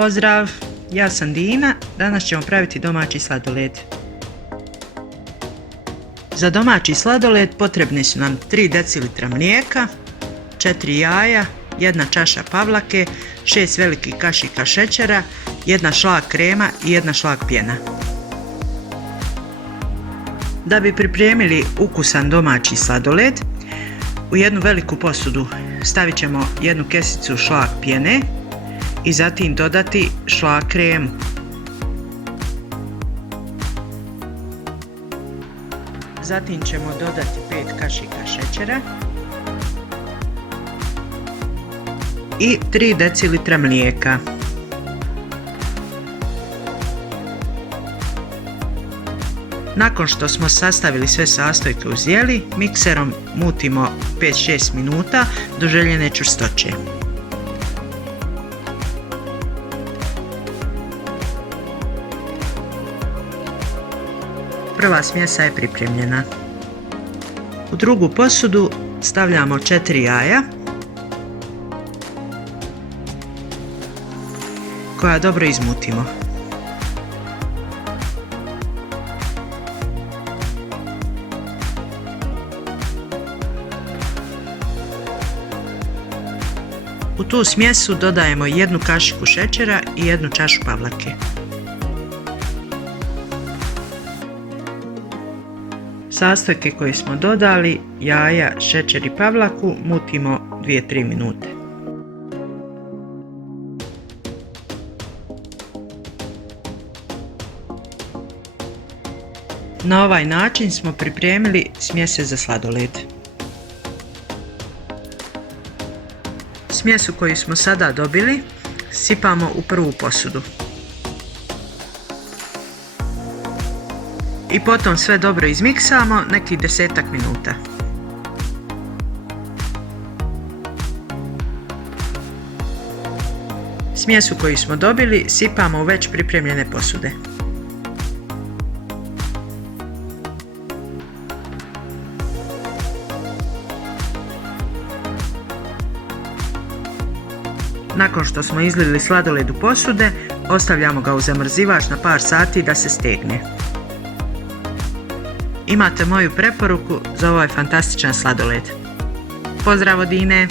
Pozdrav, ja sam Dina, danas ćemo praviti domaći sladoled. Za domaći sladoled potrebni su nam 3 decilitra mlijeka, 4 jaja, 1 čaša pavlake, 6 velikih kašika šećera, 1 šlag krema i 1 šlag pjena. Da bi pripremili ukusan domaći sladoled, u jednu veliku posudu stavit ćemo 1 kesicu šlag pjene i zatim dodati šlag kremu. Zatim ćemo dodati 5 kašika šećera i 3 decilitra mlijeka. Nakon što smo sastavili sve sastojke u zjeli, mikserom mutimo 5-6 minuta do željene čvrstoće. Prva smjesa je pripremljena. U drugu posudu stavljamo 4 jaja koja dobro izmutimo. U tu smjesu dodajemo 1 kašiku šećera i 1 čašu pavlake. Sastojke koje smo dodali, jaja, šećer i pavlaku, mutimo 2-3 minute. Na ovaj način smo pripremili smjese za sladoled. Smjesu koju smo sada dobili sipamo u prvu posudu. I potom sve dobro izmiksamo nekih 10-ak minuta. Smjesu koju smo dobili sipamo u već pripremljene posude. Nakon što smo izlili sladoled u posude, ostavljamo ga u zamrzivač na par sati da se stegne. Imate moju preporuku za ovaj fantastičan sladoled. Pozdrav od Dine!